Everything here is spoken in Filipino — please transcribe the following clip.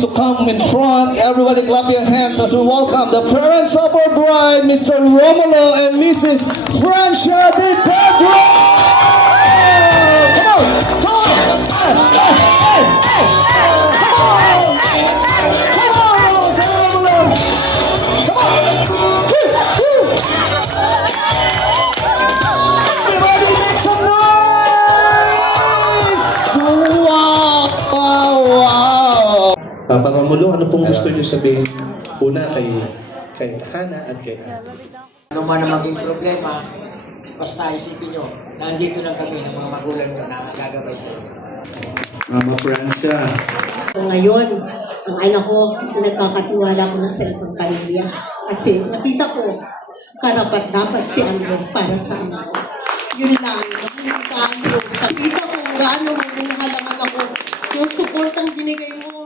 to come in front. Everybody clap your hands as we welcome the parents of our bride, Mr. Romulo and Mrs. Francia de Pedro! Come on! Come on! Hey, hey, hey, hey! Come on! Come on, Sir Romulo! Come on! Woo, woo. Everybody make some noise! Wow! Wow! Wow! Papa Romulo, ano pong gusto niyo sabihin? Una kay Hana at kay Ann. Ano man ang maging problema, basta isipin nyo, nandito lang kami ng mga magulang nyo na magagabay sa inyo. Mama Francia. Ngayon, ang anak ko, nagkakatiwala ko na sa ibang pamilya. Kasi nakita ko, karapat dapat si Andrew para sa anak ko. Yun lang, hindi ka Andrew. Nakita ko gaano magmahal ang anak ko. Yung support ang binigay mo,